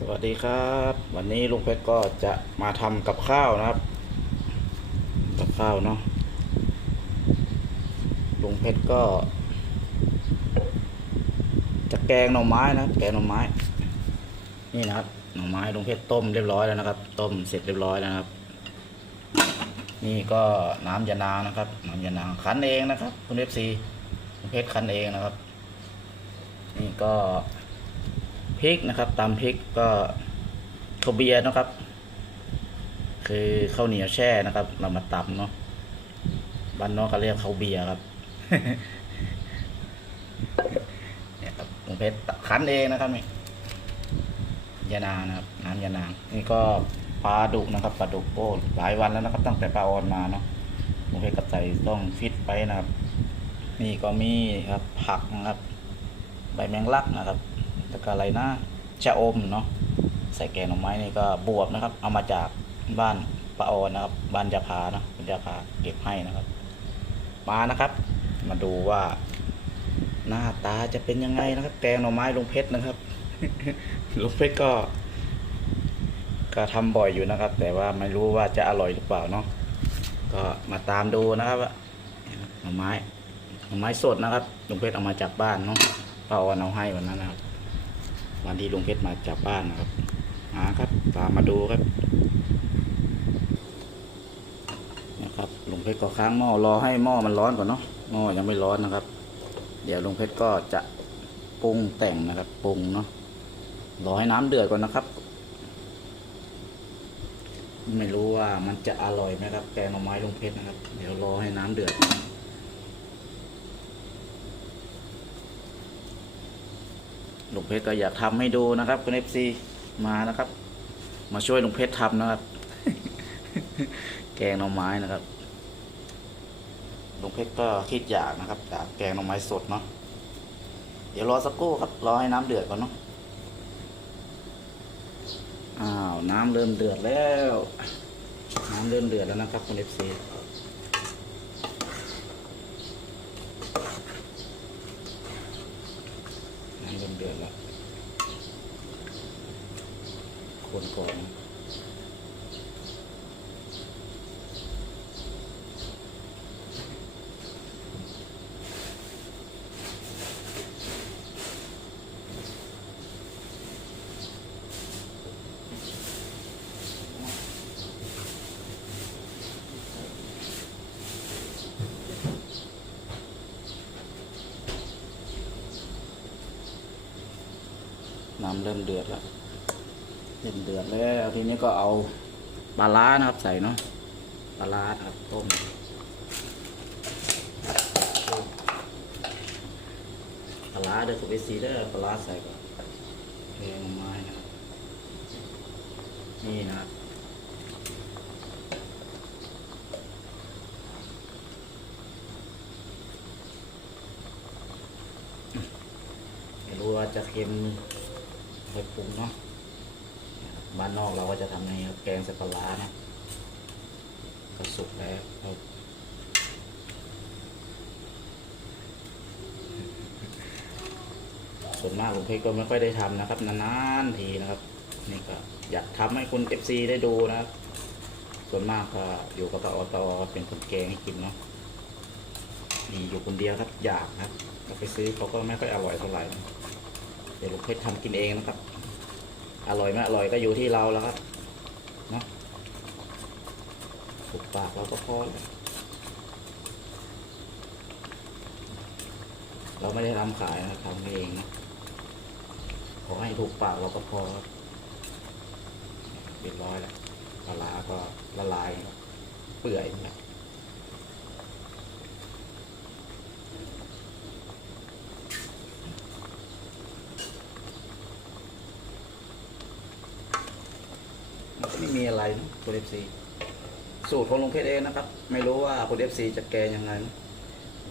สวัสดีครับ วันนี้ลุงเพชรก็จะมาทำกับข้าวนะครับ กับข้าวเนาะลุงเพชรก็ จะแกงหน่อไม้นะแกงหน่อไม้ นี่นะครับหน่อไม้ลุงเพชรต้มเรียบร้อยแล้วนะครับ ต้มเสร็จเรียบร้อยแล้วนะครับ นี่ก็น้ำยานางนะครับ น้ำยานางคั้นเองนะครับ คุณเอฟซีลุงเพชรคั้นเองนะครับ นี่ก็ พริกนะครับตามพริกก็ข้าวเบียร์นะครับ คือข้าวเหนียวแช่นะครับ เรามาตำเนาะบ้านนอกก็เรียกข้าวเบียร์ครับเนี่ยครับลุงเพชรคั้นเองนะครับนี่ยานางนะครับ น้ำยานางนี่ก็ปลาดุกนะครับปลาดุกโอ้หลายวันแล้วนะครับ ตั้งแต่ปลาออนมาเนาะลุงเพชรกับใจต้องฟิตไปนะครับ นี่ก็มีครับผักนะครับ ใบแมงลักนะครับ แล้วก็อะไรนะชะอมเนาะใส่แกงหน่อไม้นี่ก็บวบนะครับ เอามาจากบ้านป้าออนนะครับ บ้านยาพาเนาะคุณยาพาเก็บให้นะครับ มานะครับ มาดูว่า หน้าตาจะเป็นยังไงนะครับ แกงหน่อไม้ลุงเพชรนะครับลุงเพชรก็ ก็ทำบ่อยอยู่นะครับ แต่ว่าไม่รู้ว่าจะอร่อยหรือเปล่าเนาะก็มาตามดูนะครับหน่อไม้หน่อไม้สดนะครับลุงเพชรเอามาจากบ้านเนาะป้าออนเอาให้วันนั้นนะครับ วันที่ลุงเพชรมาจากบ้านนะครับมาครับตามมาดูครับนะครับลุงเพชรก็ค้างหม้อรอให้หม้อมันร้อนก่อนเนาะหม้อยังไม่ร้อนนะครับ เดี๋ยวลุงเพชรก็จะปรุงแต่งนะครับปรุงเนาะรอให้น้ำเดือดก่อนนะครับ ไม่รู้ว่ามันจะอร่อยไหมครับแกงหน่อไม้ลุงเพชรนะครับ เดี๋ยวรอให้น้ำเดือด ลุงเพชรก็อยากทำให้ดูนะครับคุณเอฟซีมานะครับ มาช่วยลุงเพชรทำนะครับ แกงหน่อไม้นะครับลุงเพชรก็คิดอยากนะครับอยากแกงหน่อไม้สดเนาะเดี๋ยวรอสักครู่ครับรอให้น้ำเดือดก่อนเนาะอ้าวน้ำเริ่มเดือดแล้ว น้ำเริ่มเดือดแล้วนะครับคุณเอฟซีน้ำเริ่มเดือดแล้วคนก่อนนะ น้ำเริ่มเดือดแล้วเริ่มเดือดแล้วทีนี้ก็เอาปลาร้านะครับใส่เนาะปลาร้าครับต้มปลาร้าเด้อคุณไปซีเด้อปลาร้าใส่ก่อนแกงไม้นะครับนี่นะครับไม่รู้ว่าจะเค็ม ไปปรุงเนาะบ้านนอกเราก็จะทำในแกงใส่ปลาร้านะก็สุกแล้วครับส่วนมากลุงเพชรก็ไม่ค่อยได้ทำนะครับนานๆทีนะครับนี่ก็อยากทำให้คุณเอฟซีได้ดูนะครับ ส่วนมากก็อยู่กับปาอตอเป็นคนแกงให้กินเนาะมีอยู่คนเดียวครับอยากนะเราไปซื้อเขาก็ไม่ค่อยอร่อยเท่าไหร่ เดี๋ยวลุงเพชรทำกินเองนะครับ อร่อยไม่อร่อยก็อยู่ที่เราแล้วครับนะถูกปากเราก็พอแล้วเราไม่ได้ทำขายนะทำเองนะขอให้ถูกปากเราก็พอครับเรียบร้อยแล้วปลาก็ละลายเปื่อยนะ ไม่มีอะไรนะคุณเอฟซีสูตรของลุงเพชรเองนะครับ ไม่รู้ว่าคุณเอฟซีจะแกยังไงนะ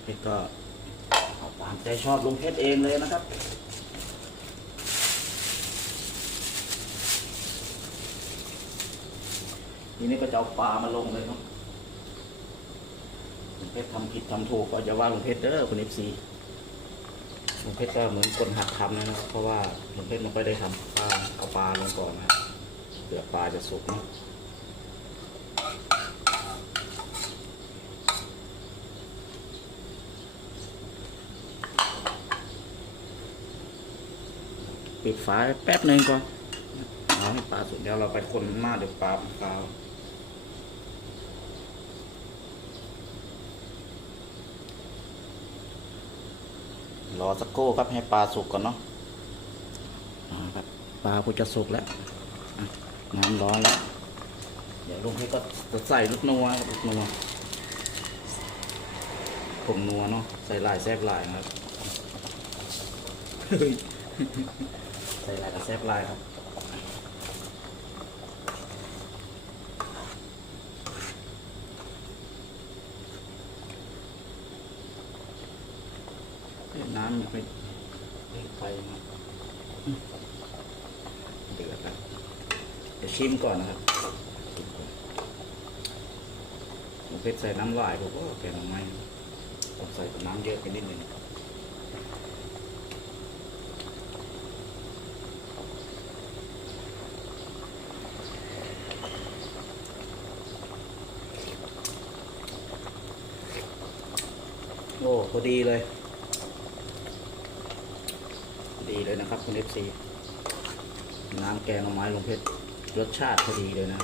เพชรก็เอาตามใจชอบลุงเพชรเองเลยนะครับทีนี้ก็จะเอาปลามาลงเลยเนาะลุงเพชรทำผิดทำถูกก็จะว่าลุงเพชรเด้อคุณเอฟซีลุงเพชรก็เหมือนคนหักคำนะครับเพราะว่าลุงเพชรไม่ค่อยได้ทำปลาเอาปลาลงก่อนนะ ครับเผื่อปลาจะสุกนะปิดฝาไว้แป๊บหนึ่งก่อนเอาให้ปลาสุกเดี๋ยวเราไปคนมาเดี๋ยวปลามันกาวรอสักครู่ครับให้ปลาสุกก่อนเนาะอ่าครับปลากูจะสุกแล้ว น้ำร้อนแล้ว เดี๋ยวลุงพี่ก็จะใส่ลูกนัวครับลูกนัวผงนัวเนาะใส่ลายแซบลายนะครับเฮ้ยใส่ลายกับแซบลายครับน้ำยังไม่ไปนะเดือดแล้ว เดี๋ยวชิมก่อนนะครับผมเพชรใส่น้ำลายผมก็แกงไม้ต้องใส่น้ำเยอะไปนิดหนึ่งโอ้พอดีเลย ดีเลยนะครับ คุณเอฟซีน้ำแกงหน่อไม้ลงเพชร รสชาติพอดีเลยนะ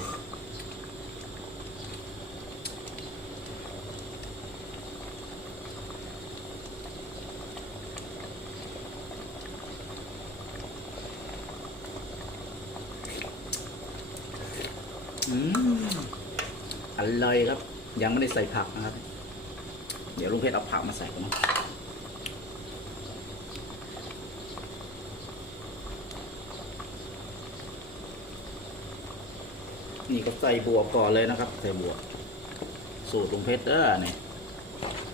อืมอร่อยครับ ยังไม่ได้ใส่ผักนะครับ เดี๋ยวลุงเพชรเอาผักมาใส่กันนะ นี่ก็ใส่บวบก่อนเลยนะครับใส่บวบสูตรลุงเพชรเด้อเนี่ย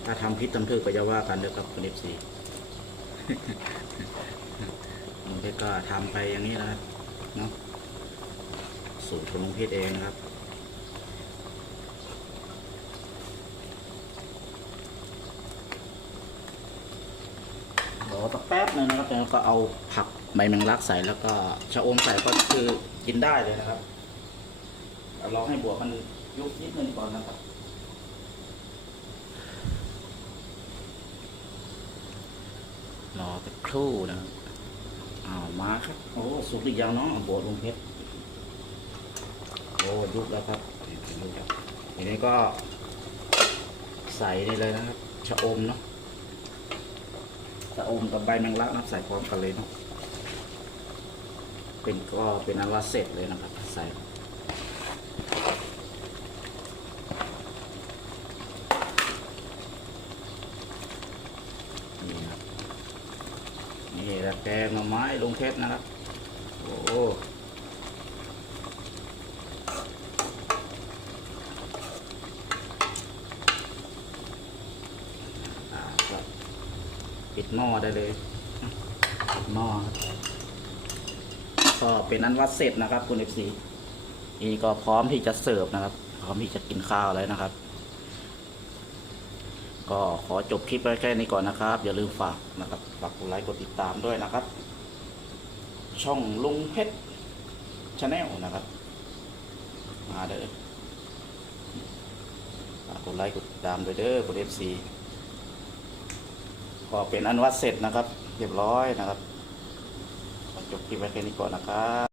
ถ้าทำพิษทำเถือก็จะว่ากันเด้อครับคุณเอฟซีลุงเพชรก็ทำไปอย่างนี้นะครับเนาะสูตรของลุงเพชรเองนะครับรอสักแป๊บหนึงนะครับแล้วก็เอาผักใบแมงลักใส่แล้วก็ชะอมใส่ก็คือกินได้เลยนะครับ ลองให้บวกมันยุบนิดนึงก่อนนะครับ รอสักครู่นะครับอ้าวมาครับ โอ้สุกอีกยาวเนาะบวกลงเพชรโอ้ยุบแล้วครับยุบแล้วทีนี้ก็ใส่นี่เลยนะครับ ชะอมเนาะ ชะอมกับใบแมงลักนะใส่พร้อมกันเลยเนาะ เป็นก็เป็นอันว่าเสร็จเลยนะครับ ใส่ นี่ครับ นี่แหละแกงหน่อไม้ลงเพชรนะครับ โอ้ปิดหม้อได้เลยปิดหม้อก็เป็นอันว่าเสร็จนะครับ คุณเอฟซีนี่ก็พร้อมที่จะเสิร์ฟนะครับ พร้อมที่จะกินข้าวแล้วนะครับ ก็ขอจบคลิปไว้แค่นี้ก่อนนะครับ อย่าลืมฝากนะครับฝากกดไลค์กดติดตามด้วยนะครับ ช่องลุงเพชรชาแนลนะครับ มาเด้อฝากกดไลค์กดติดตามด้วยเด้อกดเอฟซีก็เป็นอันว่าเสร็จนะครับ เรียบร้อยนะครับขอจบคลิปไว้แค่นี้ก่อนนะครับ